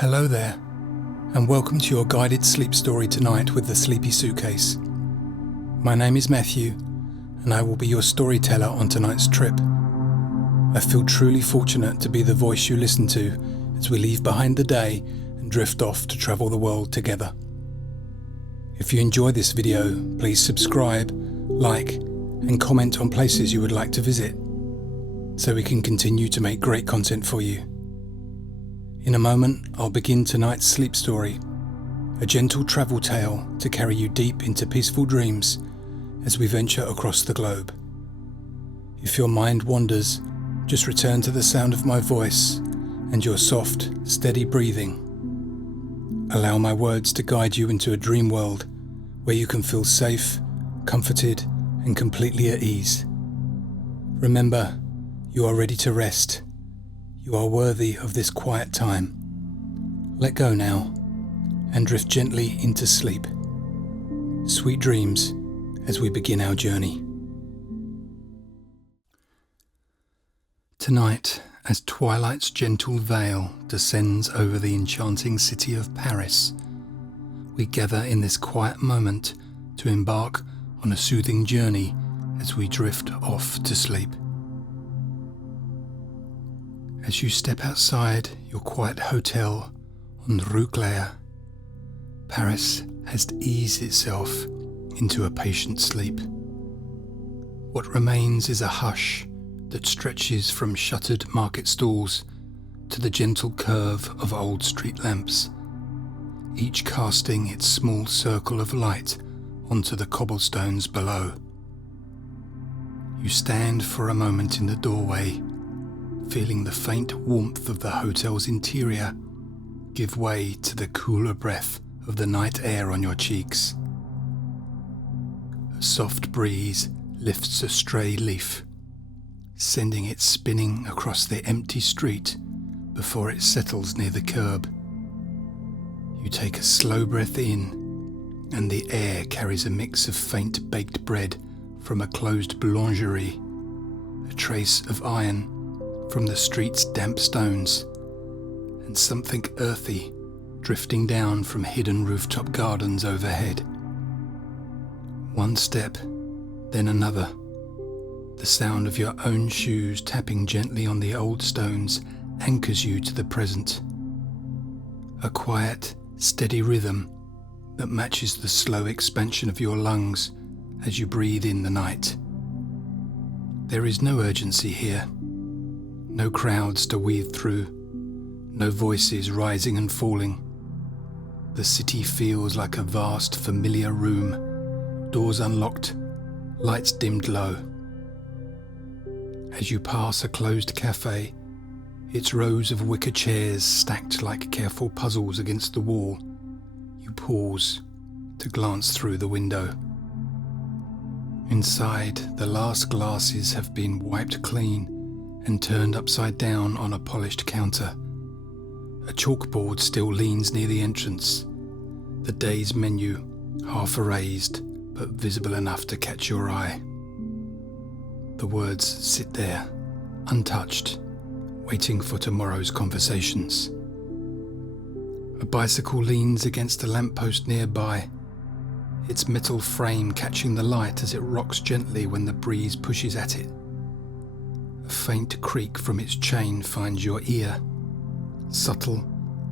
Hello there, and welcome to your guided sleep story tonight with the Sleepy Suitcase. My name is Matthew, and I will be your storyteller on tonight's trip. I feel truly fortunate to be the voice you listen to as we leave behind the day and drift off to travel the world together. If you enjoy this video, please subscribe, like, and comment on places you would like to visit, so we can continue to make great content for you. In a moment, I'll begin tonight's sleep story, a gentle travel tale to carry you deep into peaceful dreams as we venture across the globe. If your mind wanders, just return to the sound of my voice and your soft, steady breathing. Allow my words to guide you into a dream world where you can feel safe, comforted, and completely at ease. Remember, you are ready to rest. You are worthy of this quiet time. Let go now and drift gently into sleep. Sweet dreams as we begin our journey. Tonight, as twilight's gentle veil descends over the enchanting city of Paris, we gather in this quiet moment to embark on a soothing journey as we drift off to sleep. As you step outside your quiet hotel on Rue Claire, Paris has eased itself into a patient sleep. What remains is a hush that stretches from shuttered market stalls to the gentle curve of old street lamps, each casting its small circle of light onto the cobblestones below. You stand for a moment in the doorway, feeling the faint warmth of the hotel's interior give way to the cooler breath of the night air on your cheeks. A soft breeze lifts a stray leaf, sending it spinning across the empty street before it settles near the curb. You take a slow breath in, and the air carries a mix of faint baked bread from a closed boulangerie, a trace of iron from the street's damp stones, and something earthy drifting down from hidden rooftop gardens overhead. One step, then another. The sound of your own shoes tapping gently on the old stones anchors you to the present. A quiet, steady rhythm that matches the slow expansion of your lungs as you breathe in the night. There is no urgency here. No crowds to weave through, no voices rising and falling. The city feels like a vast, familiar room, doors unlocked, lights dimmed low. As you pass a closed café, its rows of wicker chairs stacked like careful puzzles against the wall, you pause to glance through the window. Inside, the last glasses have been wiped clean and turned upside down on a polished counter. A chalkboard still leans near the entrance, the day's menu half erased but visible enough to catch your eye. The words sit there, untouched, waiting for tomorrow's conversations. A bicycle leans against a lamppost nearby, its metal frame catching the light as it rocks gently when the breeze pushes at it. A faint creak from its chain finds your ear, subtle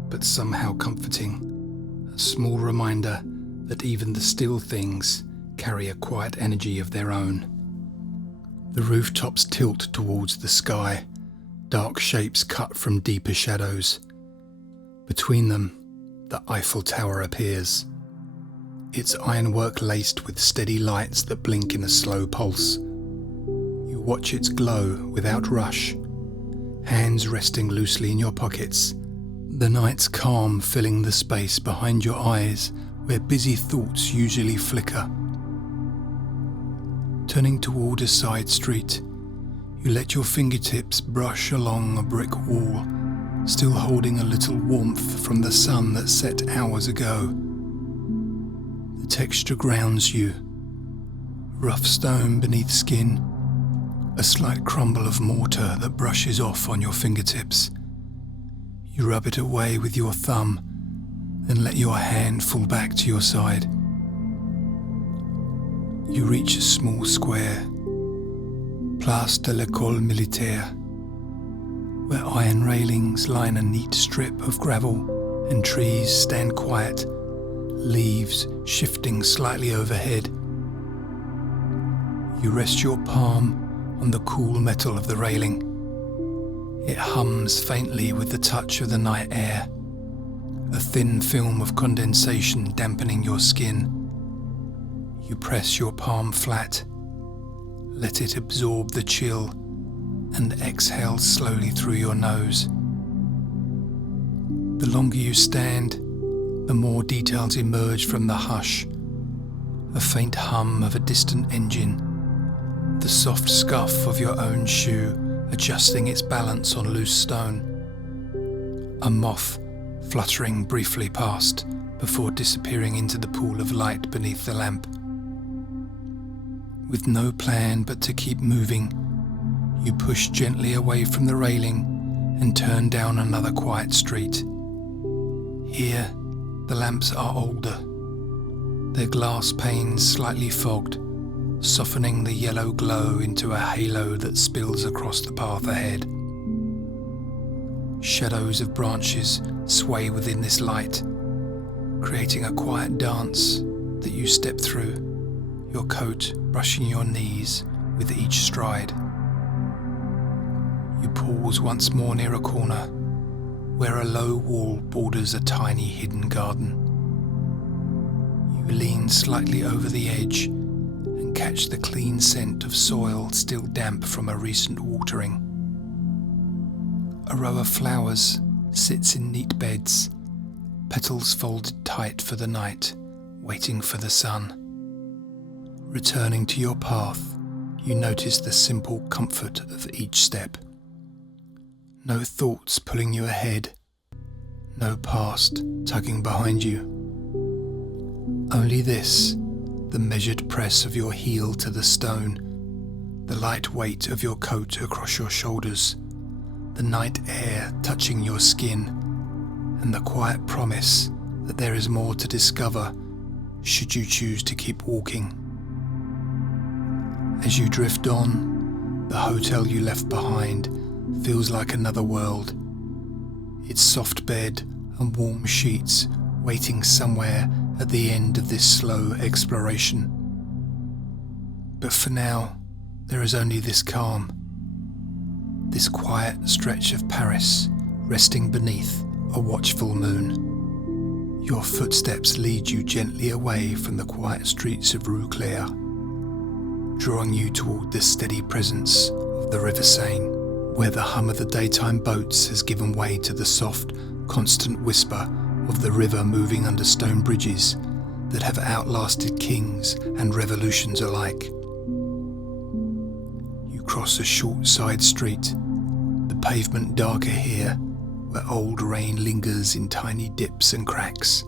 but somehow comforting, a small reminder that even the still things carry a quiet energy of their own. The rooftops tilt towards the sky, dark shapes cut from deeper shadows. Between them, the Eiffel Tower appears, its ironwork laced with steady lights that blink in a slow pulse. Watch its glow without rush, hands resting loosely in your pockets, the night's calm filling the space behind your eyes where busy thoughts usually flicker. Turning toward a side street, you let your fingertips brush along a brick wall, still holding a little warmth from the sun that set hours ago. The texture grounds you, rough stone beneath skin, a slight crumble of mortar that brushes off on your fingertips. You rub it away with your thumb, then let your hand fall back to your side. You reach a small square, Place de l'École Militaire, where iron railings line a neat strip of gravel and trees stand quiet, leaves shifting slightly overhead. You rest your palm on the cool metal of the railing. It hums faintly with the touch of the night air, a thin film of condensation dampening your skin. You press your palm flat, let it absorb the chill, and exhale slowly through your nose. The longer you stand, the more details emerge from the hush. A faint hum of a distant engine, the soft scuff of your own shoe adjusting its balance on loose stone. A moth fluttering briefly past before disappearing into the pool of light beneath the lamp. With no plan but to keep moving, you push gently away from the railing and turn down another quiet street. Here, the lamps are older, their glass panes slightly fogged, softening the yellow glow into a halo that spills across the path ahead. Shadows of branches sway within this light, creating a quiet dance that you step through, your coat brushing your knees with each stride. You pause once more near a corner, where a low wall borders a tiny hidden garden. You lean slightly over the edge and catch the clean scent of soil still damp from a recent watering. A row of flowers sits in neat beds, petals folded tight for the night, waiting for the sun. Returning to your path, you notice the simple comfort of each step. No thoughts pulling you ahead, no past tugging behind you. Only this, the measured press of your heel to the stone, the light weight of your coat across your shoulders, the night air touching your skin, and the quiet promise that there is more to discover should you choose to keep walking. As you drift on, the hotel you left behind feels like another world. Its soft bed and warm sheets waiting somewhere at the end of this slow exploration. But for now, there is only this calm, this quiet stretch of Paris resting beneath a watchful moon. Your footsteps lead you gently away from the quiet streets of Rue Claire, drawing you toward the steady presence of the River Seine, where the hum of the daytime boats has given way to the soft, constant whisper of the river moving under stone bridges that have outlasted kings and revolutions alike. You cross a short side street, the pavement darker here, where old rain lingers in tiny dips and cracks.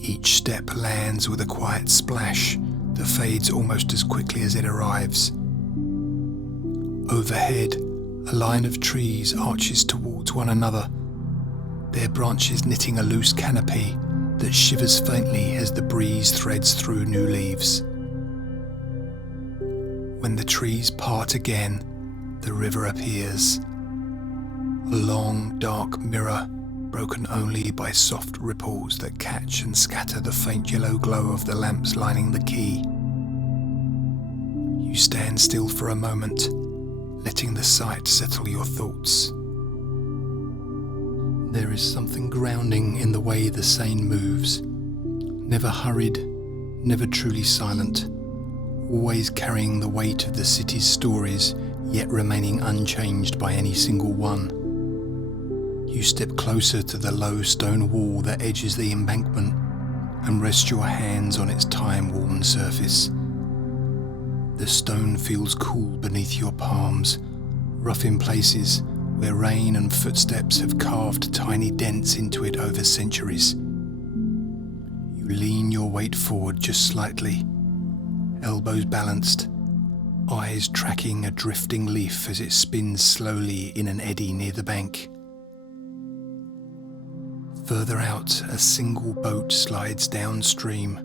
Each step lands with a quiet splash that fades almost as quickly as it arrives. Overhead, a line of trees arches towards one another, their branches knitting a loose canopy that shivers faintly as the breeze threads through new leaves. When the trees part again, the river appears, a long, dark mirror broken only by soft ripples that catch and scatter the faint yellow glow of the lamps lining the quay. You stand still for a moment, letting the sight settle your thoughts. There is something grounding in the way the Seine moves, never hurried, never truly silent, always carrying the weight of the city's stories, yet remaining unchanged by any single one. You step closer to the low stone wall that edges the embankment and rest your hands on its time-worn surface. The stone feels cool beneath your palms, rough in places where rain and footsteps have carved tiny dents into it over centuries. You lean your weight forward just slightly, elbows balanced, eyes tracking a drifting leaf as it spins slowly in an eddy near the bank. Further out, a single boat slides downstream.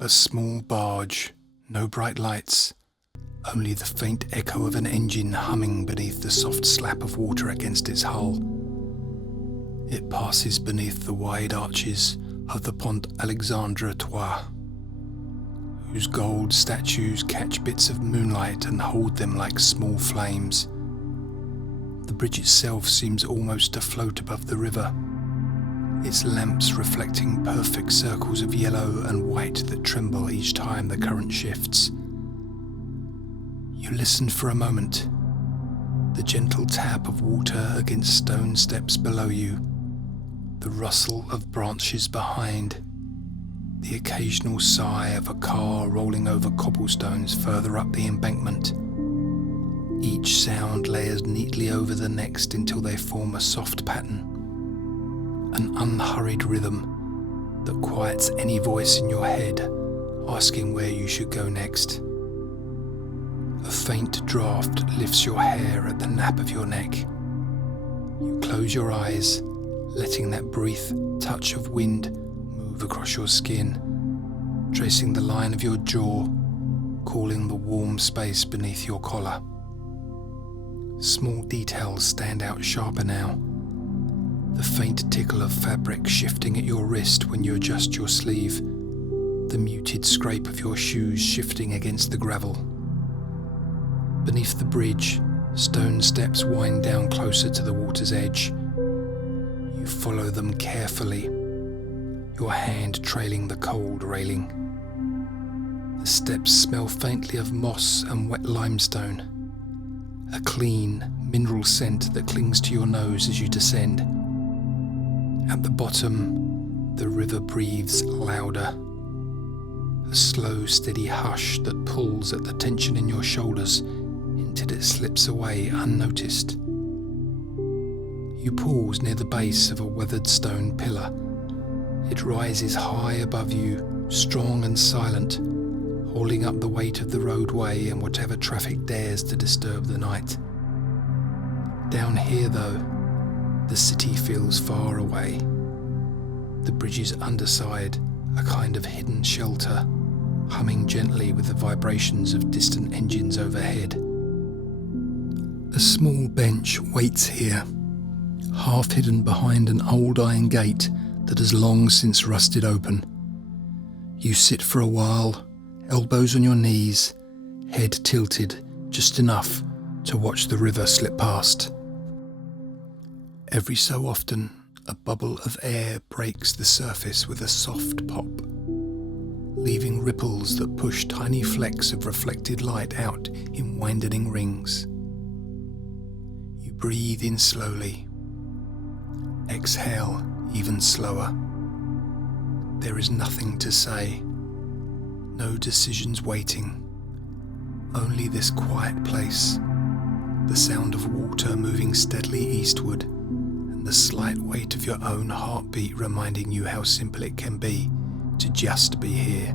A small barge, no bright lights, only the faint echo of an engine humming beneath the soft slap of water against its hull. It passes beneath the wide arches of the Pont Alexandre Trois, whose gold statues catch bits of moonlight and hold them like small flames. The bridge itself seems almost to float above the river, its lamps reflecting perfect circles of yellow and white that tremble each time the current shifts. You listen for a moment, the gentle tap of water against stone steps below you, the rustle of branches behind, the occasional sigh of a car rolling over cobblestones further up the embankment. Each sound layers neatly over the next until they form a soft pattern, an unhurried rhythm that quiets any voice in your head asking where you should go next. A faint draft lifts your hair at the nape of your neck. You close your eyes, letting that brief touch of wind move across your skin, tracing the line of your jaw, cooling the warm space beneath your collar. Small details stand out sharper now. The faint tickle of fabric shifting at your wrist when you adjust your sleeve, the muted scrape of your shoes shifting against the gravel. Beneath the bridge, stone steps wind down closer to the water's edge. You follow them carefully, your hand trailing the cold railing. The steps smell faintly of moss and wet limestone, a clean, mineral scent that clings to your nose as you descend. At the bottom, the river breathes louder, a slow, steady hush that pulls at the tension in your shoulders until it slips away unnoticed. You pause near the base of a weathered stone pillar. It rises high above you, strong and silent, holding up the weight of the roadway and whatever traffic dares to disturb the night. Down here, though, the city feels far away. The bridge's underside, a kind of hidden shelter, humming gently with the vibrations of distant engines overhead. A small bench waits here, half hidden behind an old iron gate that has long since rusted open. You sit for a while, elbows on your knees, head tilted just enough to watch the river slip past. Every so often, a bubble of air breaks the surface with a soft pop, leaving ripples that push tiny flecks of reflected light out in widening rings. You breathe in slowly, exhale even slower. There is nothing to say, no decisions waiting, only this quiet place, the sound of water moving steadily eastward, and the slight weight of your own heartbeat reminding you how simple it can be to just be here.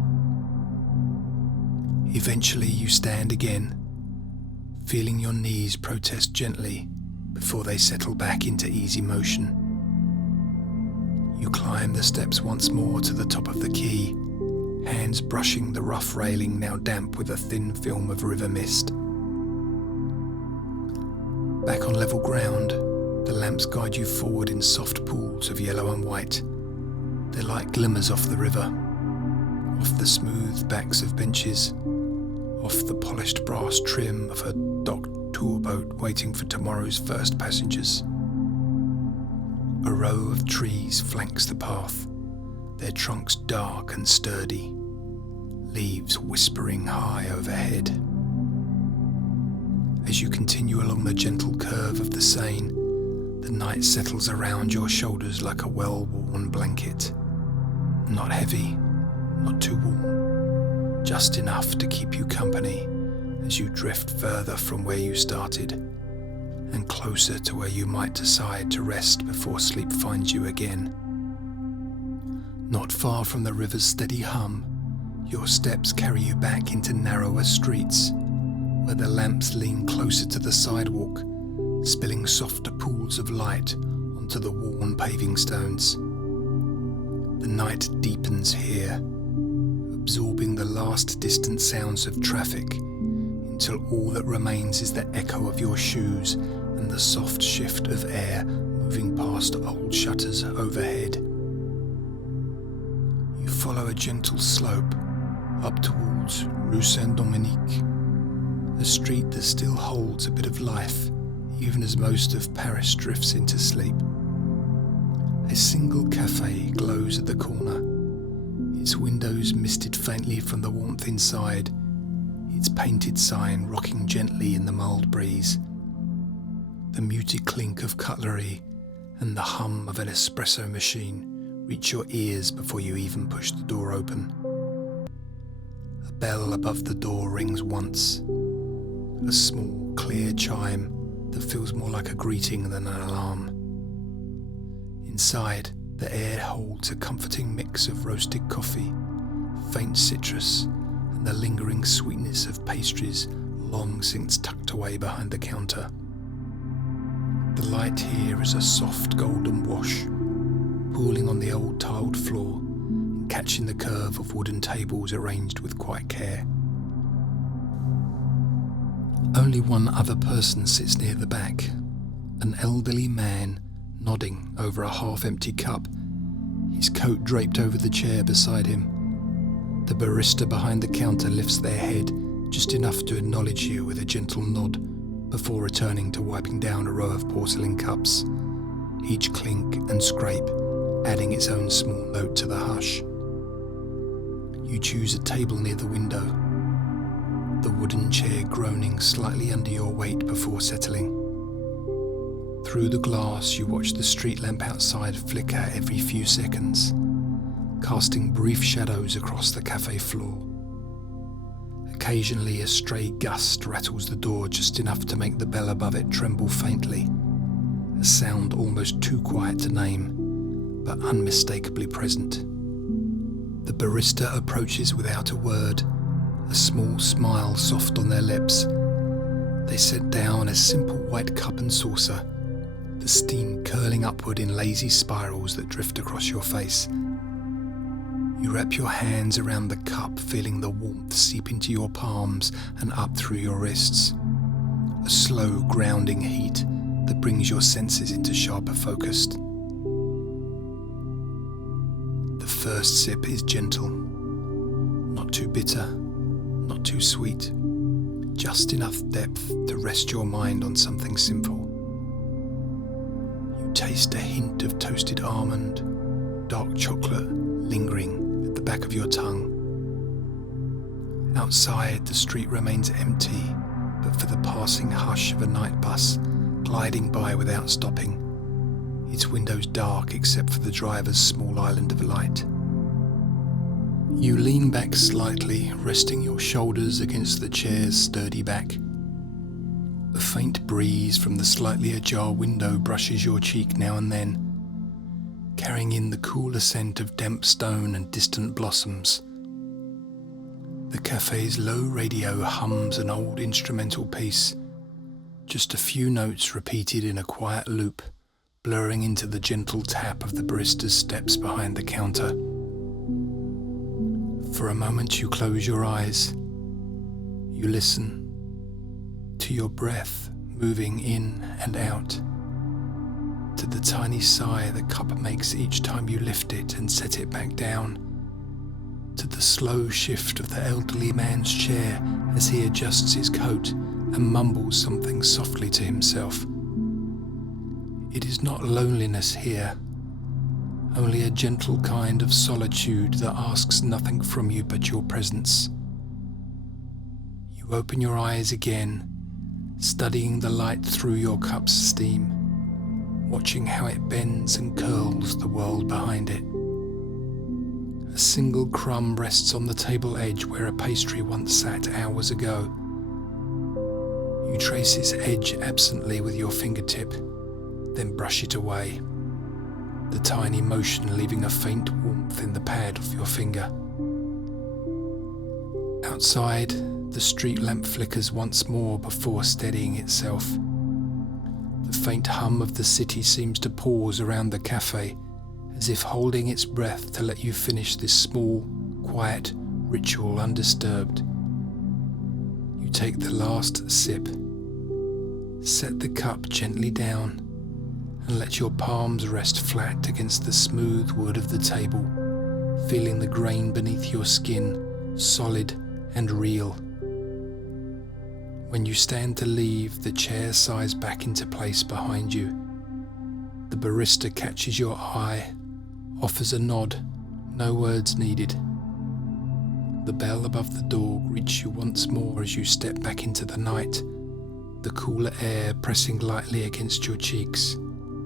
Eventually you stand again, feeling your knees protest gently before they settle back into easy motion. You climb the steps once more to the top of the quay, hands brushing the rough railing now damp with a thin film of river mist. Back on level ground, the lamps guide you forward in soft pools of yellow and white. They're like glimmers off the river, off the smooth backs of benches, off the polished brass trim of a docked tour boat waiting for tomorrow's first passengers. A row of trees flanks the path, their trunks dark and sturdy, leaves whispering high overhead. As you continue along the gentle curve of the Seine, the night settles around your shoulders like a well-worn blanket. Not heavy, not too warm, just enough to keep you company as you drift further from where you started and closer to where you might decide to rest before sleep finds you again. Not far from the river's steady hum, your steps carry you back into narrower streets, where the lamps lean closer to the sidewalk, spilling softer pools of light on onto the worn paving stones. The night deepens here, absorbing the last distant sounds of traffic, until all that remains is the echo of your shoes and the soft shift of air moving past old shutters overhead. You follow a gentle slope up towards Rue Saint-Dominique, a street that still holds a bit of life, even as most of Paris drifts into sleep. A single café glows at the corner, its windows misted faintly from the warmth inside, its painted sign rocking gently in the mild breeze. The muted clink of cutlery and the hum of an espresso machine reach your ears before you even push the door open. A bell above the door rings once, a small, clear chime that feels more like a greeting than an alarm. Inside, the air holds a comforting mix of roasted coffee, faint citrus, and the lingering sweetness of pastries long since tucked away behind the counter. The light here is a soft golden wash, pooling on the old tiled floor and catching the curve of wooden tables arranged with quiet care. Only one other person sits near the back, an elderly man nodding over a half-empty cup, his coat draped over the chair beside him. The barista behind the counter lifts their head just enough to acknowledge you with a gentle nod before returning to wiping down a row of porcelain cups, each clink and scrape adding its own small note to the hush. You choose a table near the window, the wooden chair groaning slightly under your weight before settling. Through the glass, you watch the street lamp outside flicker every few seconds, casting brief shadows across the cafe floor. Occasionally, a stray gust rattles the door just enough to make the bell above it tremble faintly, a sound almost too quiet to name, but unmistakably present. The barista approaches without a word, a small smile soft on their lips. They set down a simple white cup and saucer, the steam curling upward in lazy spirals that drift across your face. You wrap your hands around the cup, feeling the warmth seep into your palms and up through your wrists. A slow, grounding heat that brings your senses into sharper focus. The first sip is gentle, not too bitter, not too sweet, just enough depth to rest your mind on something simple. You taste a hint of toasted almond, dark chocolate lingering at the back of your tongue. Outside, the street remains empty, but for the passing hush of a night bus gliding by without stopping, its windows dark except for the driver's small island of light. You lean back slightly, resting your shoulders against the chair's sturdy back. A faint breeze from the slightly ajar window brushes your cheek now and then, carrying in the cooler scent of damp stone and distant blossoms. The cafe's low radio hums an old instrumental piece, just a few notes repeated in a quiet loop, blurring into the gentle tap of the barista's steps behind the counter. For a moment you close your eyes. You listen to your breath moving in and out, to the tiny sigh the cup makes each time you lift it and set it back down, to the slow shift of the elderly man's chair as he adjusts his coat and mumbles something softly to himself. It is not loneliness here, only a gentle kind of solitude that asks nothing from you but your presence. You open your eyes again, studying the light through your cup's steam, watching how it bends and curls the world behind it. A single crumb rests on the table edge where a pastry once sat hours ago. You trace its edge absently with your fingertip, then brush it away, the tiny motion leaving a faint warmth in the pad of your finger. Outside, the street lamp flickers once more before steadying itself. The faint hum of the city seems to pause around the café, as if holding its breath to let you finish this small, quiet ritual undisturbed. You take the last sip, set the cup gently down, and let your palms rest flat against the smooth wood of the table, feeling the grain beneath your skin, solid and real. When you stand to leave, the chair sighs back into place behind you. The barista catches your eye, offers a nod, no words needed. The bell above the door greets you once more as you step back into the night, the cooler air pressing lightly against your cheeks,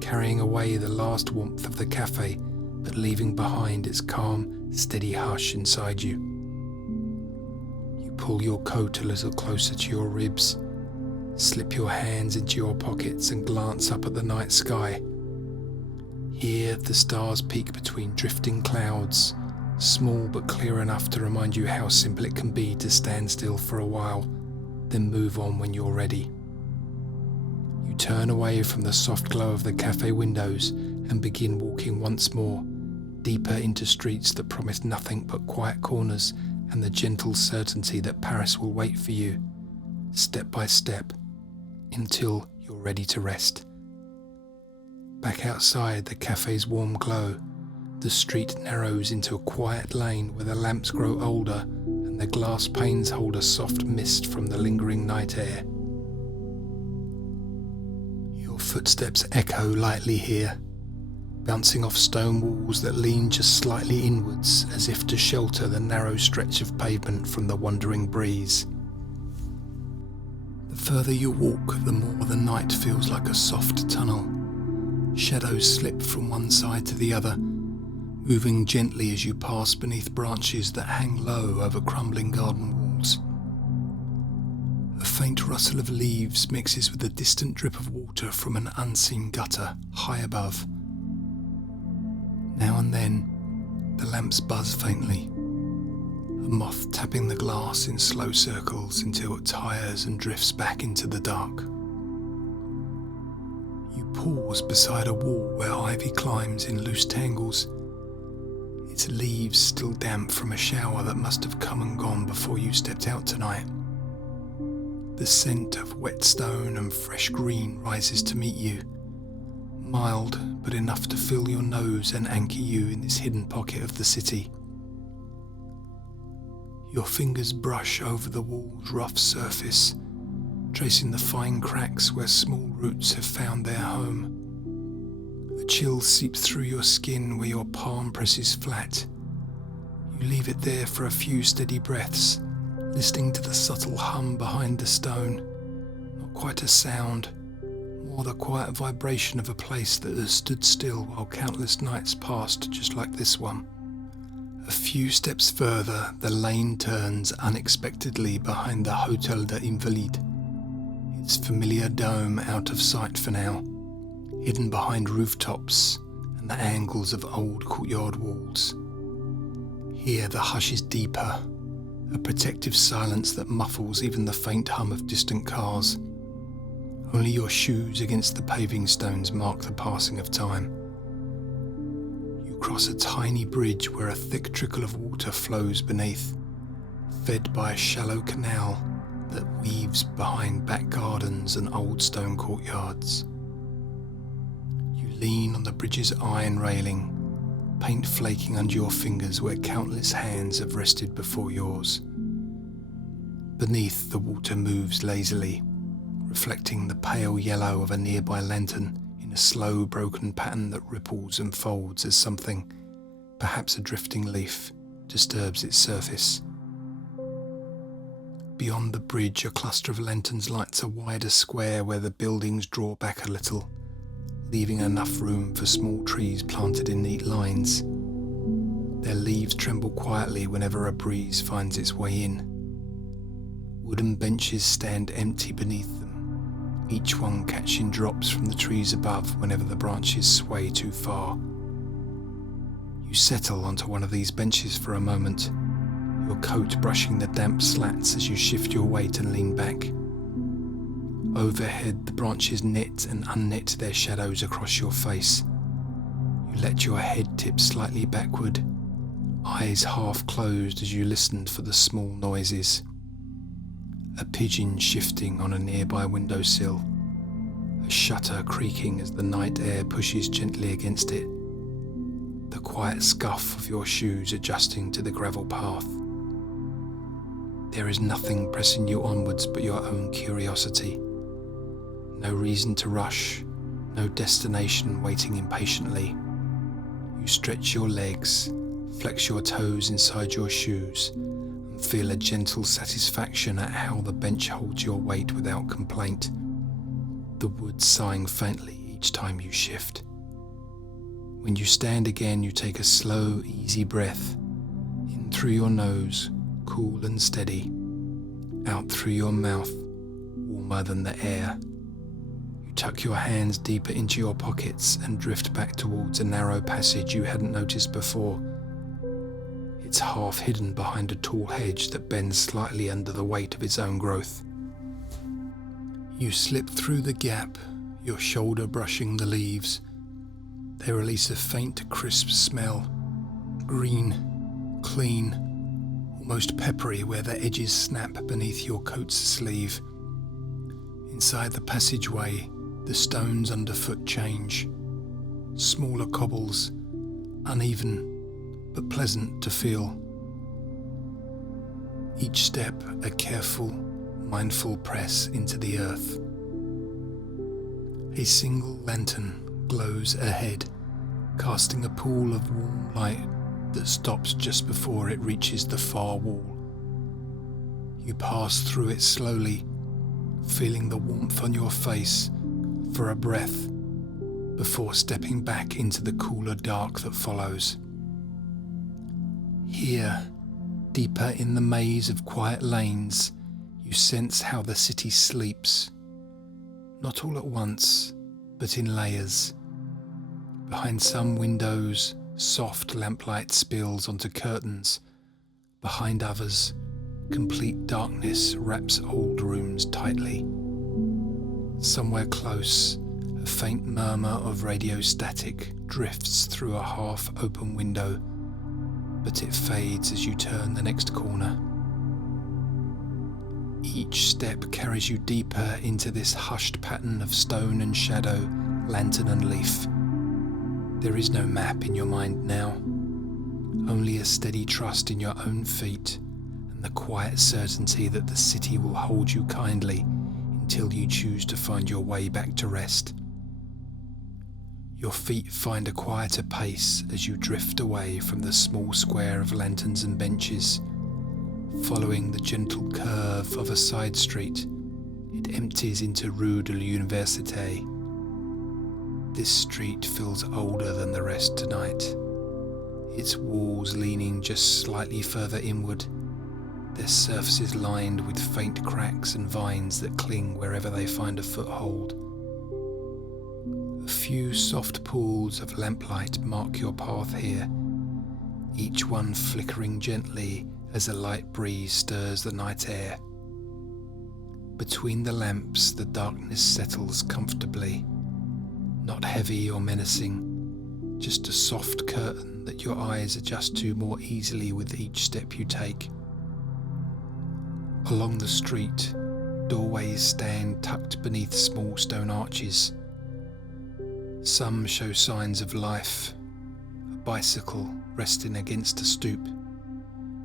carrying away the last warmth of the cafe, but leaving behind its calm, steady hush inside you. You pull your coat a little closer to your ribs, slip your hands into your pockets and glance up at the night sky. Here the stars peek between drifting clouds, small but clear enough to remind you how simple it can be to stand still for a while, then move on when you're ready. You turn away from the soft glow of the cafe windows and begin walking once more, deeper into streets that promise nothing but quiet corners and the gentle certainty that Paris will wait for you, step by step, until you're ready to rest. Back outside the cafe's warm glow, the street narrows into a quiet lane where the lamps grow older and the glass panes hold a soft mist from the lingering night air. Your footsteps echo lightly here, bouncing off stone walls that lean just slightly inwards as if to shelter the narrow stretch of pavement from the wandering breeze. The further you walk, the more the night feels like a soft tunnel. Shadows slip from one side to the other, moving gently as you pass beneath branches that hang low over crumbling garden walls. A faint rustle of leaves mixes with the distant drip of water from an unseen gutter high above. Now and then, the lamps buzz faintly, a moth tapping the glass in slow circles until it tires and drifts back into the dark. You pause beside a wall where ivy climbs in loose tangles, its leaves still damp from a shower that must have come and gone before you stepped out tonight. The scent of wet stone and fresh green rises to meet you, mild but enough to fill your nose and anchor you in this hidden pocket of the city. Your fingers brush over the wall's rough surface, tracing the fine cracks where small roots have found their home. A chill seeps through your skin where your palm presses flat. You leave it there for a few steady breaths, listening to the subtle hum behind the stone. Not quite a sound, more the quiet vibration of a place that has stood still while countless nights passed just like this one. A few steps further, the lane turns unexpectedly behind the Hôtel des Invalides, its familiar dome out of sight for now, hidden behind rooftops and the angles of old courtyard walls. Here the hush is deeper, a protective silence that muffles even the faint hum of distant cars. Only your shoes against the paving stones mark the passing of time. You cross a tiny bridge where a thick trickle of water flows beneath, fed by a shallow canal that weaves behind back gardens and old stone courtyards. You lean on the bridge's iron railing, paint flaking under your fingers where countless hands have rested before yours. Beneath, the water moves lazily, reflecting the pale yellow of a nearby lantern in a slow, broken pattern that ripples and folds as something, perhaps a drifting leaf, disturbs its surface. Beyond the bridge, a cluster of lanterns lights a wider square where the buildings draw back a little, leaving enough room for small trees planted in neat lines. Their leaves tremble quietly whenever a breeze finds its way in. Wooden benches stand empty beneath them, each one catching drops from the trees above whenever the branches sway too far. You settle onto one of these benches for a moment, your coat brushing the damp slats as you shift your weight and lean back. Overhead, the branches knit and unknit their shadows across your face. You let your head tip slightly backward, eyes half closed as you listened for the small noises. A pigeon shifting on a nearby windowsill, a shutter creaking as the night air pushes gently against it, the quiet scuff of your shoes adjusting to the gravel path. There is nothing pressing you onwards but your own curiosity. No reason to rush, no destination waiting impatiently. You stretch your legs, flex your toes inside your shoes, and feel a gentle satisfaction at how the bench holds your weight without complaint, the wood sighing faintly each time you shift. When you stand again, you take a slow, easy breath, in through your nose, cool and steady, out through your mouth, warmer than the air. You tuck your hands deeper into your pockets and drift back towards a narrow passage you hadn't noticed before. It's half hidden behind a tall hedge that bends slightly under the weight of its own growth. You slip through the gap, your shoulder brushing the leaves. They release a faint, crisp smell, green, clean, almost peppery where the edges snap beneath your coat's sleeve. Inside the passageway, the stones underfoot change. Smaller cobbles, uneven but pleasant to feel. Each step a careful, mindful press into the earth. A single lantern glows ahead, casting a pool of warm light that stops just before it reaches the far wall. You pass through it slowly, feeling the warmth on your face for a breath before stepping back into the cooler dark that follows. Here, deeper in the maze of quiet lanes, you sense how the city sleeps, not all at once, but in layers. Behind some windows, soft lamplight spills onto curtains. Behind others, complete darkness wraps old rooms tightly. Somewhere close, a faint murmur of radio static drifts through a half-open window, but it fades as you turn the next corner. Each step carries you deeper into this hushed pattern of stone and shadow, lantern and leaf. There is no map in your mind now, only a steady trust in your own feet and the quiet certainty that the city will hold you kindly until you choose to find your way back to rest. Your feet find a quieter pace as you drift away from the small square of lanterns and benches. Following the gentle curve of a side street, it empties into Rue de l'Université. This street feels older than the rest tonight, its walls leaning just slightly further inward, their surfaces lined with faint cracks and vines that cling wherever they find a foothold. A few soft pools of lamplight mark your path here, each one flickering gently as a light breeze stirs the night air. Between the lamps, the darkness settles comfortably, not heavy or menacing, just a soft curtain that your eyes adjust to more easily with each step you take. Along the street, doorways stand tucked beneath small stone arches. Some show signs of life, a bicycle resting against a stoop,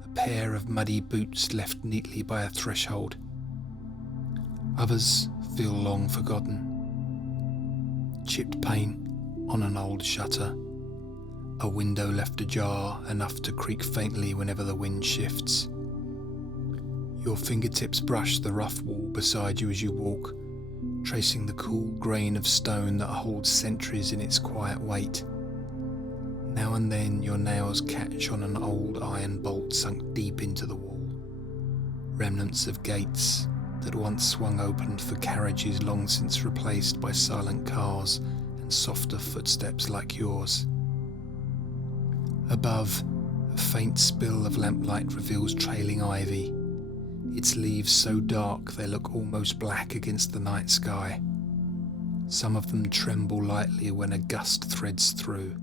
a pair of muddy boots left neatly by a threshold. Others feel long forgotten. Chipped paint on an old shutter, a window left ajar enough to creak faintly whenever the wind shifts. Your fingertips brush the rough wall beside you as you walk, tracing the cool grain of stone that holds centuries in its quiet weight. Now and then your nails catch on an old iron bolt sunk deep into the wall, remnants of gates that once swung open for carriages long since replaced by silent cars and softer footsteps like yours. Above, a faint spill of lamplight reveals trailing ivy, its leaves so dark they look almost black against the night sky. Some of them tremble lightly when a gust threads through.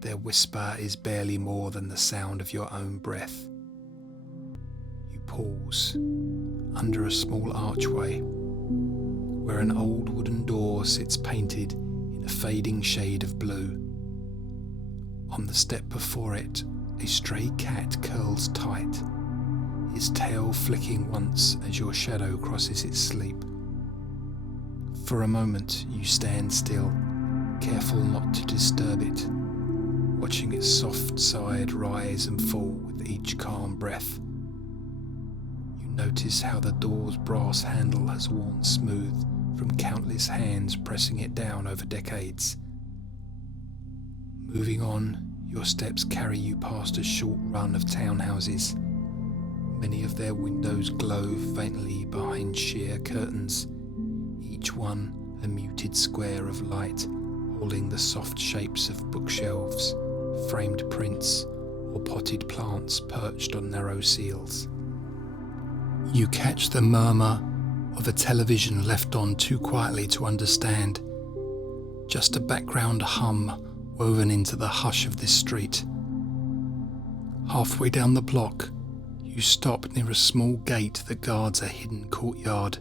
Their whisper is barely more than the sound of your own breath. You pause under a small archway where an old wooden door sits painted in a fading shade of blue. On the step before it, a stray cat curls tight, its tail flicking once as your shadow crosses its sleep. For a moment you stand still, careful not to disturb it, watching its soft side rise and fall with each calm breath. You notice how the door's brass handle has worn smooth from countless hands pressing it down over decades. Moving on, your steps carry you past a short run of townhouses. Many of their windows glow faintly behind sheer curtains, each one a muted square of light holding the soft shapes of bookshelves, framed prints, or potted plants perched on narrow seals. You catch the murmur of a television left on too quietly to understand, just a background hum woven into the hush of this street. Halfway down the block, you stop near a small gate that guards a hidden courtyard.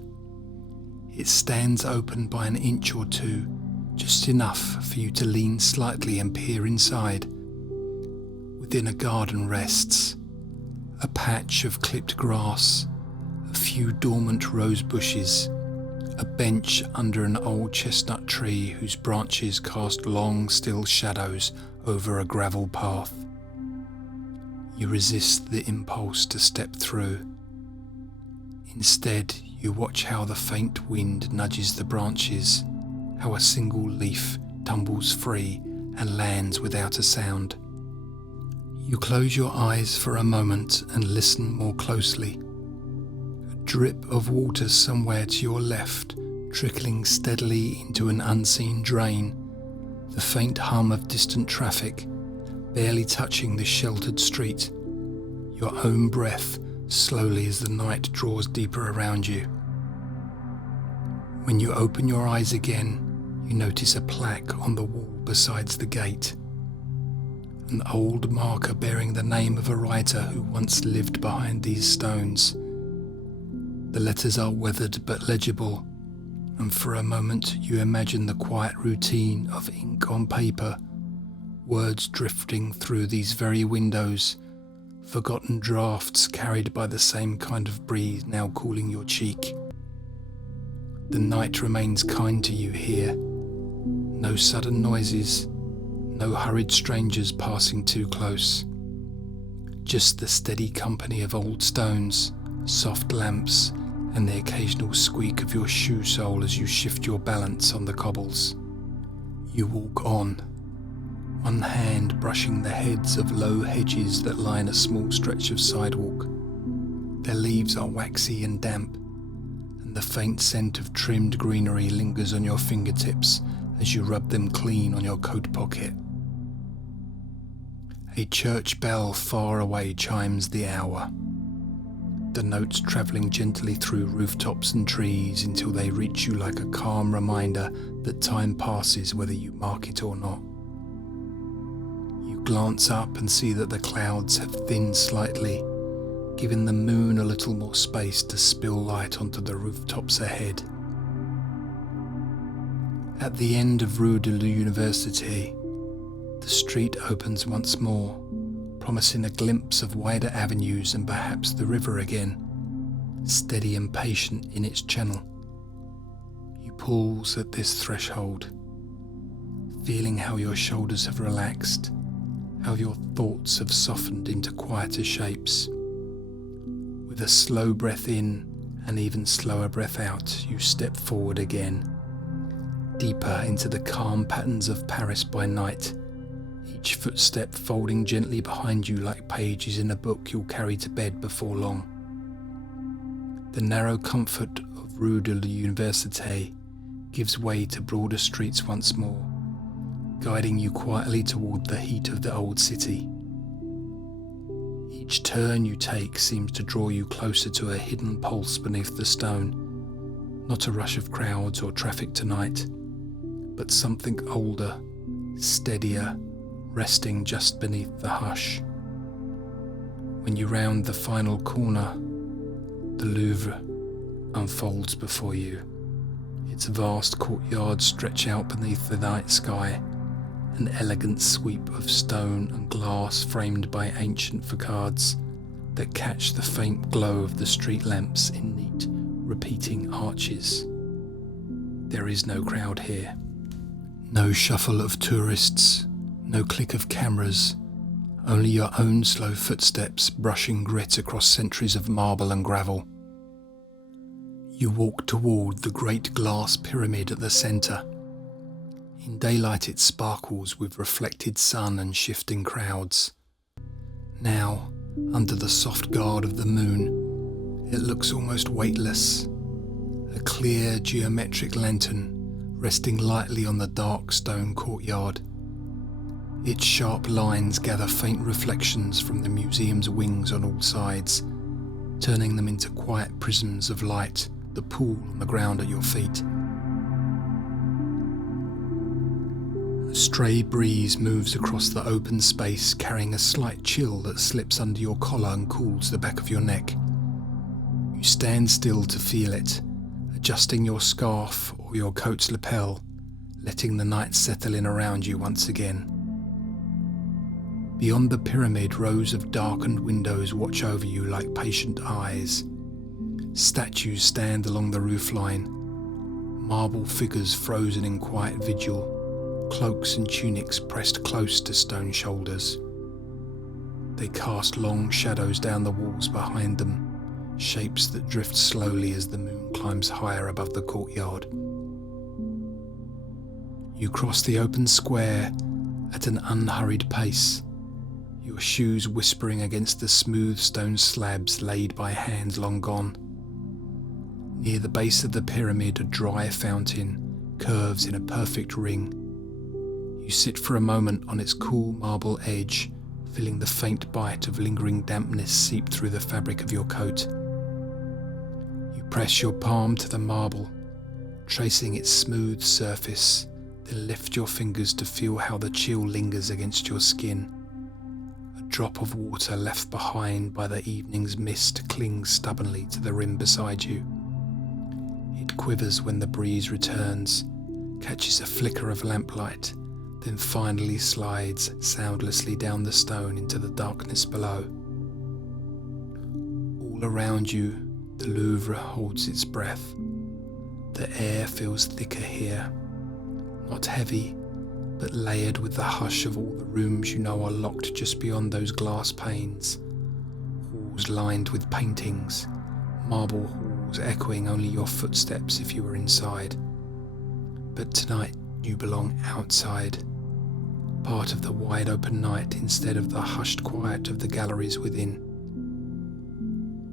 It stands open by an inch or two, just enough for you to lean slightly and peer inside. Within a garden rests a patch of clipped grass, a few dormant rose bushes, a bench under an old chestnut tree whose branches cast long, still shadows over a gravel path. You resist the impulse to step through. Instead, you watch how the faint wind nudges the branches, how a single leaf tumbles free and lands without a sound. You close your eyes for a moment and listen more closely. A drip of water somewhere to your left, trickling steadily into an unseen drain, the faint hum of distant traffic, barely touching the sheltered street, your own breath slowly as the night draws deeper around you. When you open your eyes again, you notice a plaque on the wall beside the gate, an old marker bearing the name of a writer who once lived behind these stones. The letters are weathered but legible, and for a moment you imagine the quiet routine of ink on paper, words drifting through these very windows, forgotten drafts carried by the same kind of breeze now cooling your cheek. The night remains kind to you here. No sudden noises, no hurried strangers passing too close. Just the steady company of old stones, soft lamps, and the occasional squeak of your shoe sole as you shift your balance on the cobbles. You walk on, one hand brushing the heads of low hedges that line a small stretch of sidewalk. Their leaves are waxy and damp, and the faint scent of trimmed greenery lingers on your fingertips as you rub them clean on your coat pocket. A church bell far away chimes the hour, the notes travelling gently through rooftops and trees until they reach you like a calm reminder that time passes whether you mark it or not. You glance up and see that the clouds have thinned slightly, giving the moon a little more space to spill light onto the rooftops ahead. At the end of Rue de l'Université, the street opens once more, promising a glimpse of wider avenues and perhaps the river again, steady and patient in its channel. You pause at this threshold, feeling how your shoulders have relaxed, how your thoughts have softened into quieter shapes. With a slow breath in and even slower breath out, you step forward again, deeper into the calm patterns of Paris by night, each footstep folding gently behind you like pages in a book you'll carry to bed before long. The narrow comfort of Rue de l'Université gives way to broader streets once more, guiding you quietly toward the heat of the old city. Each turn you take seems to draw you closer to a hidden pulse beneath the stone. Not a rush of crowds or traffic tonight, but something older, steadier, resting just beneath the hush. When you round the final corner, the Louvre unfolds before you. Its vast courtyards stretch out beneath the night sky, an elegant sweep of stone and glass framed by ancient facades that catch the faint glow of the street lamps in neat, repeating arches. There is no crowd here. No shuffle of tourists, no click of cameras, only your own slow footsteps brushing grit across centuries of marble and gravel. You walk toward the great glass pyramid at the centre. In daylight it sparkles with reflected sun and shifting crowds. Now, under the soft guard of the moon, it looks almost weightless, a clear geometric lantern resting lightly on the dark stone courtyard. Its sharp lines gather faint reflections from the museum's wings on all sides, turning them into quiet prisms of light that pool on the ground at your feet. A stray breeze moves across the open space, carrying a slight chill that slips under your collar and cools the back of your neck. You stand still to feel it, adjusting your scarf or your coat's lapel, letting the night settle in around you once again. Beyond the pyramid, rows of darkened windows watch over you like patient eyes. Statues stand along the roofline, marble figures frozen in quiet vigil, cloaks and tunics pressed close to stone shoulders. They cast long shadows down the walls behind them, shapes that drift slowly as the moon climbs higher above the courtyard. You cross the open square at an unhurried pace, your shoes whispering against the smooth stone slabs laid by hands long gone. Near the base of the pyramid, a dry fountain curves in a perfect ring. You sit for a moment on its cool marble edge, feeling the faint bite of lingering dampness seep through the fabric of your coat. You press your palm to the marble, tracing its smooth surface, then lift your fingers to feel how the chill lingers against your skin. A drop of water left behind by the evening's mist clings stubbornly to the rim beside you. It quivers when the breeze returns, catches a flicker of lamplight, then finally slides soundlessly down the stone into the darkness below. All around you, the Louvre holds its breath. The air feels thicker here, not heavy, but layered with the hush of all the rooms you know are locked just beyond those glass panes. Halls lined with paintings, marble halls echoing only your footsteps if you were inside. But tonight you belong outside, part of the wide open night instead of the hushed quiet of the galleries within.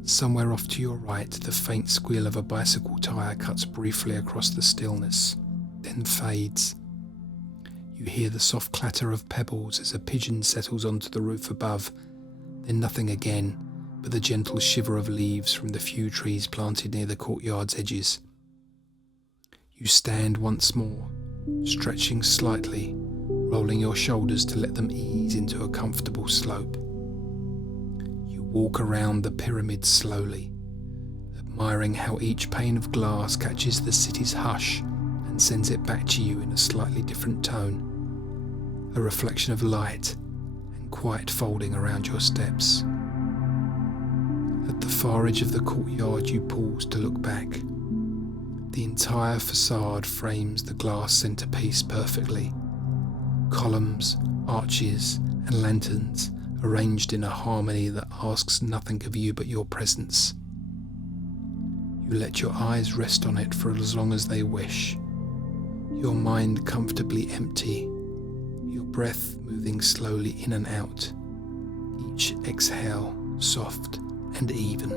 Somewhere off to your right, the faint squeal of a bicycle tyre cuts briefly across the stillness, then fades. You hear the soft clatter of pebbles as a pigeon settles onto the roof above, then nothing again but the gentle shiver of leaves from the few trees planted near the courtyard's edges. You stand once more, stretching slightly, rolling your shoulders to let them ease into a comfortable slope. You walk around the pyramid slowly, admiring how each pane of glass catches the city's hush and sends it back to you in a slightly different tone, a reflection of light and quiet folding around your steps. At the far edge of the courtyard you pause to look back. The entire facade frames the glass centerpiece perfectly. Columns, arches, and lanterns arranged in a harmony that asks nothing of you but your presence. You let your eyes rest on it for as long as they wish, your mind comfortably empty, your breath moving slowly in and out, each exhale soft and even.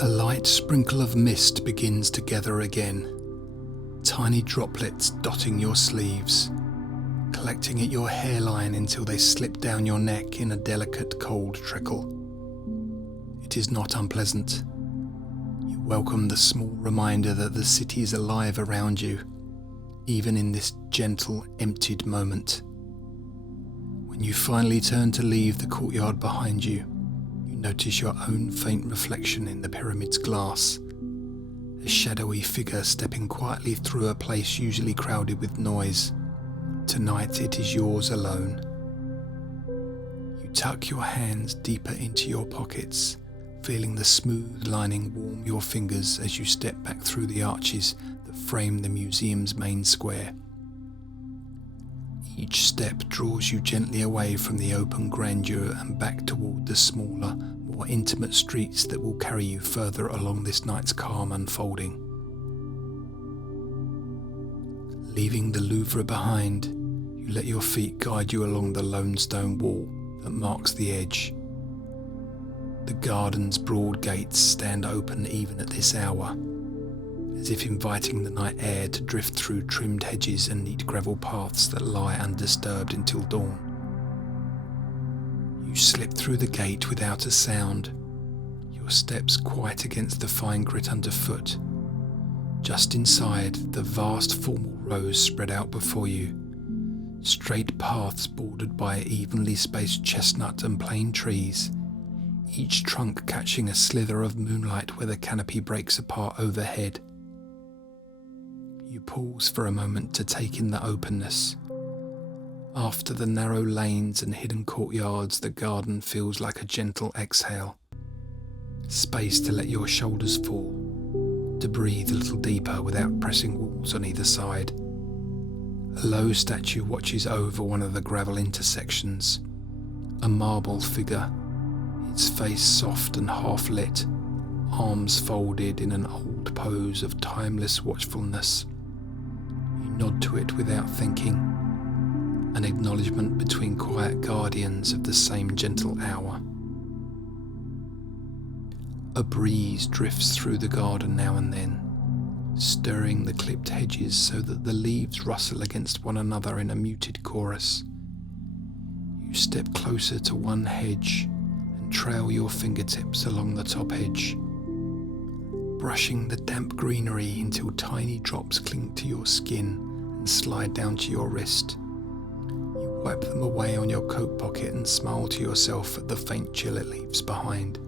A light sprinkle of mist begins to gather again, tiny droplets dotting your sleeves, collecting at your hairline until they slip down your neck in a delicate cold trickle. It is not unpleasant. You welcome the small reminder that the city is alive around you, even in this gentle, emptied moment. When you finally turn to leave the courtyard behind you, you notice your own faint reflection in the pyramid's glass, a shadowy figure stepping quietly through a place usually crowded with noise. Tonight it is yours alone. You tuck your hands deeper into your pockets, feeling the smooth lining warm your fingers as you step back through the arches that frame the museum's main square. Each step draws you gently away from the open grandeur and back toward the smaller, more intimate streets that will carry you further along this night's calm unfolding. Leaving the Louvre behind, you let your feet guide you along the lone stone wall that marks the edge. The garden's broad gates stand open even at this hour, as if inviting the night air to drift through trimmed hedges and neat gravel paths that lie undisturbed until dawn. You slip through the gate without a sound, your steps quiet against the fine grit underfoot. Just inside, the vast formal rows spread out before you, straight paths bordered by evenly spaced chestnut and plane trees, each trunk catching a slither of moonlight where the canopy breaks apart overhead. You pause for a moment to take in the openness. After the narrow lanes and hidden courtyards, the garden feels like a gentle exhale. Space to let your shoulders fall, to breathe a little deeper without pressing walls on either side. A low statue watches over one of the gravel intersections, a marble figure, its face soft and half-lit, arms folded in an old pose of timeless watchfulness. You nod to it without thinking, an acknowledgement between quiet guardians of the same gentle hour. A breeze drifts through the garden now and then, stirring the clipped hedges so that the leaves rustle against one another in a muted chorus. You step closer to one hedge and trail your fingertips along the top edge, brushing the damp greenery until tiny drops cling to your skin and slide down to your wrist. You wipe them away on your coat pocket and smile to yourself at the faint chill it leaves behind.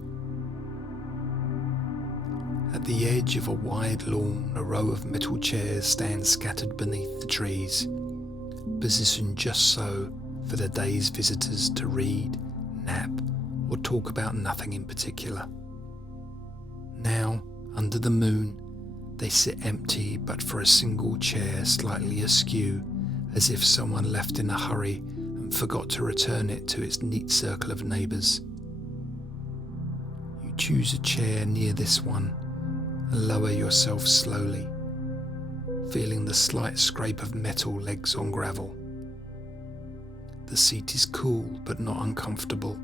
At the edge of a wide lawn, a row of metal chairs stand scattered beneath the trees, positioned just so for the day's visitors to read, nap, or talk about nothing in particular. Now, under the moon, they sit empty but for a single chair slightly askew, as if someone left in a hurry and forgot to return it to its neat circle of neighbours. You choose a chair near this one and lower yourself slowly, feeling the slight scrape of metal legs on gravel. The seat is cool but not uncomfortable.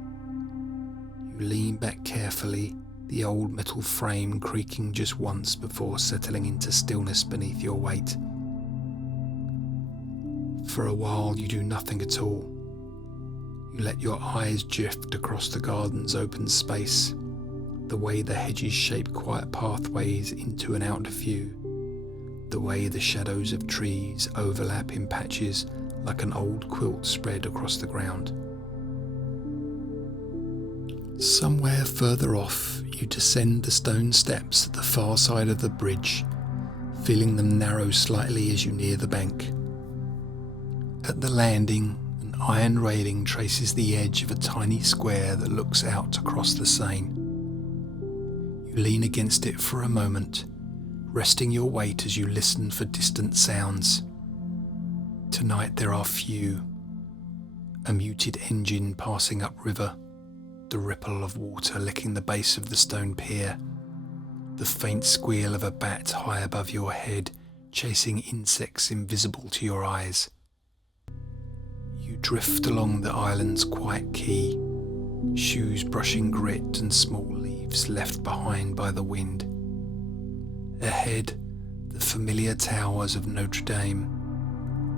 You lean back carefully, the old metal frame creaking just once before settling into stillness beneath your weight. For a while you do nothing at all. You let your eyes drift across the garden's open space, the way the hedges shape quiet pathways into and out of view, the way the shadows of trees overlap in patches like an old quilt spread across the ground. Somewhere further off, you descend the stone steps at the far side of the bridge, feeling them narrow slightly as you near the bank. At the landing, an iron railing traces the edge of a tiny square that looks out across the Seine. You lean against it for a moment, resting your weight as you listen for distant sounds. Tonight there are few. A muted engine passing upriver, the ripple of water licking the base of the stone pier, the faint squeal of a bat high above your head, chasing insects invisible to your eyes. You drift along the island's quiet quay, shoes brushing grit and small leaves left behind by the wind. Ahead, the familiar towers of Notre Dame,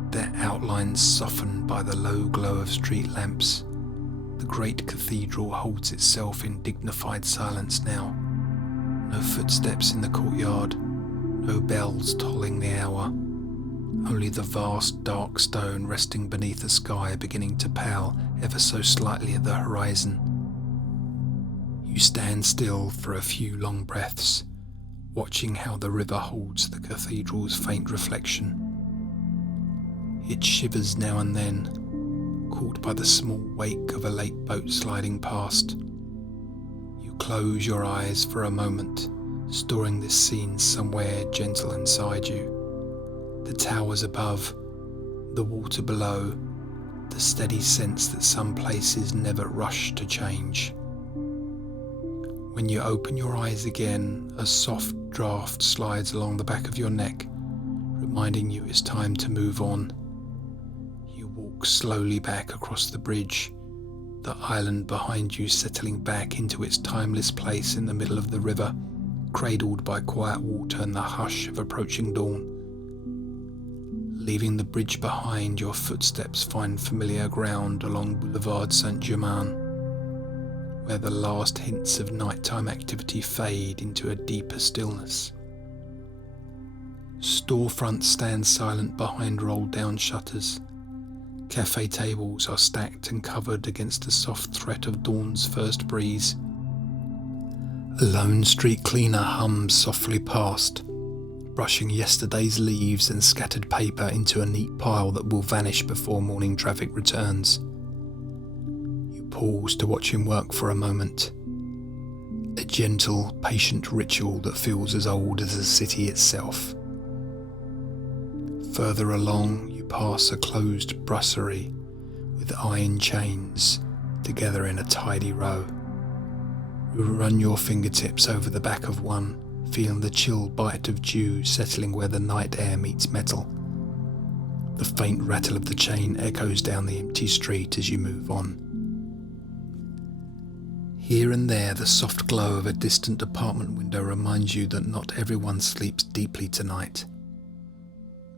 their outlines softened by the low glow of street lamps, The great cathedral holds itself in dignified silence now. No footsteps in the courtyard, no bells tolling the hour, only the vast dark stone resting beneath the sky beginning to pale ever so slightly at the horizon. You stand still for a few long breaths, watching how the river holds the cathedral's faint reflection. It shivers now and then, caught by the small wake of a late boat sliding past. You close your eyes for a moment, storing this scene somewhere gentle inside you. The towers above, the water below, the steady sense that some places never rush to change. When you open your eyes again, a soft draft slides along the back of your neck, reminding you it's time to move on. You walk slowly back across the bridge, the island behind you settling back into its timeless place in the middle of the river, cradled by quiet water and the hush of approaching dawn. Leaving the bridge behind, your footsteps find familiar ground along Boulevard Saint-Germain, where the last hints of nighttime activity fade into a deeper stillness. Storefronts stand silent behind rolled-down shutters. Cafe tables are stacked and covered against the soft threat of dawn's first breeze. A lone street cleaner hums softly past, brushing yesterday's leaves and scattered paper into a neat pile that will vanish before morning traffic returns. You pause to watch him work for a moment. A gentle, patient ritual that feels as old as the city itself. Further along, you pass a closed brasserie with iron chains together in a tidy row. You run your fingertips over the back of one, feeling the chill bite of dew settling where the night air meets metal. The faint rattle of the chain echoes down the empty street as you move on. Here and there, the soft glow of a distant apartment window reminds you that not everyone sleeps deeply tonight.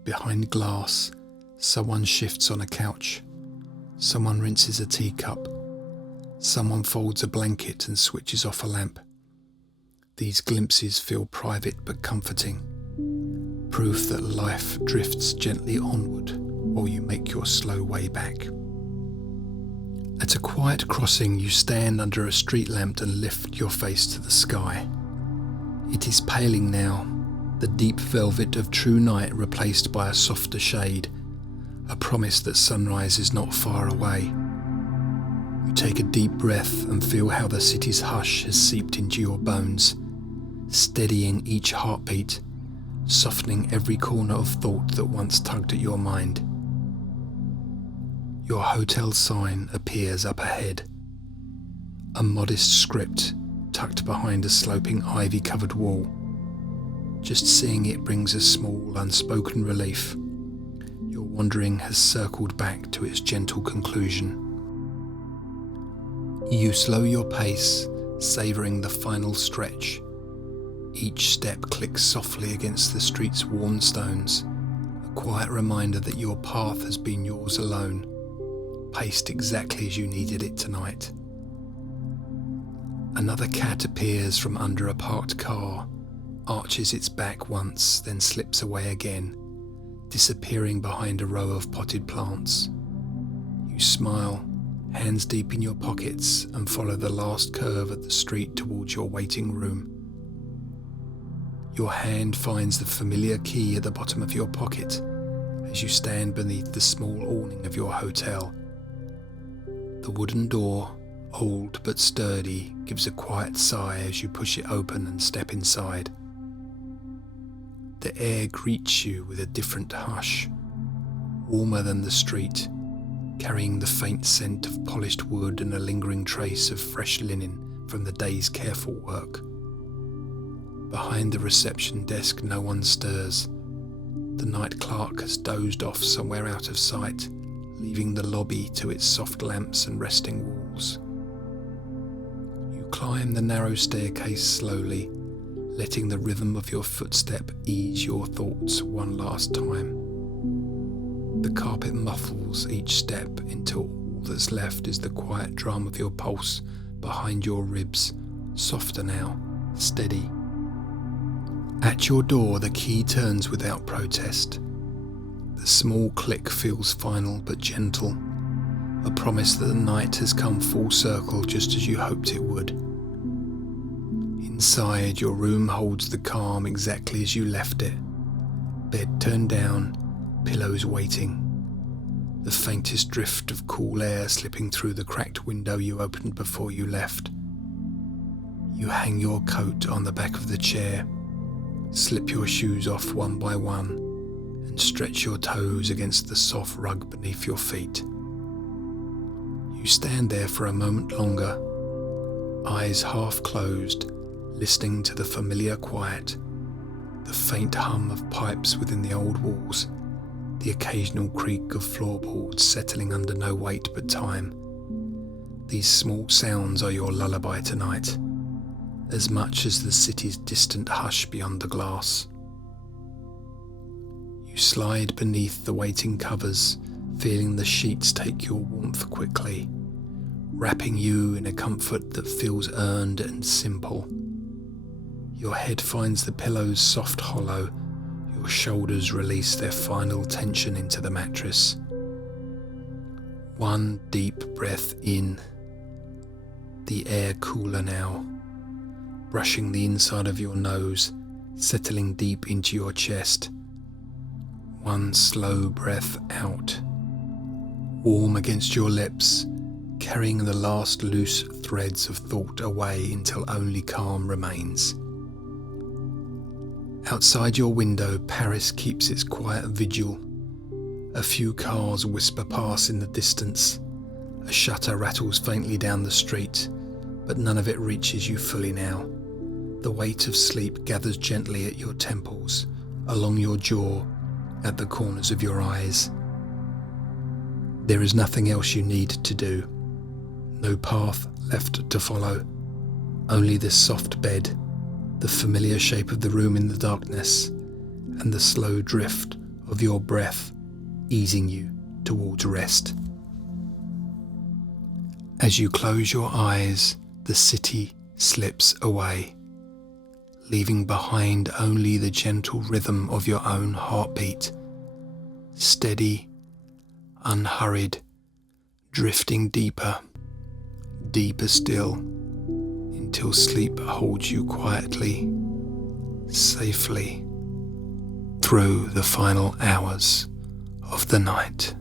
Behind glass, someone shifts on a couch. Someone rinses a teacup. Someone folds a blanket and switches off a lamp. These glimpses feel private but comforting, proof that life drifts gently onward while you make your slow way back. At a quiet crossing, you stand under a street lamp and lift your face to the sky. It is paling now, the deep velvet of true night replaced by a softer shade, a promise that sunrise is not far away. You take a deep breath and feel how the city's hush has seeped into your bones, steadying each heartbeat, softening every corner of thought that once tugged at your mind. Your hotel sign appears up ahead, a modest script tucked behind a sloping ivy-covered wall. Just seeing it brings a small, unspoken relief. Your wandering has circled back to its gentle conclusion. You slow your pace, savouring the final stretch. Each step clicks softly against the street's worn stones, a quiet reminder that your path has been yours alone, paced exactly as you needed it tonight. Another cat appears from under a parked car, arches its back once, then slips away again, disappearing behind a row of potted plants. You smile, hands deep in your pockets, and follow the last curve of the street towards your waiting room. Your hand finds the familiar key at the bottom of your pocket as you stand beneath the small awning of your hotel. The wooden door, old but sturdy, gives a quiet sigh as you push it open and step inside. The air greets you with a different hush, warmer than the street, carrying the faint scent of polished wood and a lingering trace of fresh linen from the day's careful work. Behind the reception desk, no one stirs. The night clerk has dozed off somewhere out of sight, leaving the lobby to its soft lamps and resting walls. You climb the narrow staircase slowly, letting the rhythm of your footstep ease your thoughts one last time. The carpet muffles each step until all that's left is the quiet drum of your pulse behind your ribs, softer now, steady. At your door, the key turns without protest. The small click feels final but gentle, a promise that the night has come full circle just as you hoped it would. Inside, your room holds the calm exactly as you left it. Bed turned down, pillows waiting. The faintest drift of cool air slipping through the cracked window you opened before you left. You hang your coat on the back of the chair, slip your shoes off one by one, and stretch your toes against the soft rug beneath your feet. You stand there for a moment longer, eyes half closed, listening to the familiar quiet, the faint hum of pipes within the old walls, the occasional creak of floorboards settling under no weight but time. These small sounds are your lullaby tonight, as much as the city's distant hush beyond the glass. You slide beneath the waiting covers, feeling the sheets take your warmth quickly, wrapping you in a comfort that feels earned and simple. Your head finds the pillow's soft hollow, your shoulders release their final tension into the mattress. One deep breath in, the air cooler now, brushing the inside of your nose, settling deep into your chest. One slow breath out, warm against your lips, carrying the last loose threads of thought away until only calm remains. Outside your window, Paris keeps its quiet vigil. A few cars whisper past in the distance. A shutter rattles faintly down the street, but none of it reaches you fully now. The weight of sleep gathers gently at your temples, along your jaw, at the corners of your eyes. There is nothing else you need to do. No path left to follow. Only this soft bed, the familiar shape of the room in the darkness, and the slow drift of your breath easing you towards rest. As you close your eyes, the city slips away, leaving behind only the gentle rhythm of your own heartbeat, steady, unhurried, drifting deeper, deeper still, until sleep holds you quietly, safely, through the final hours of the night.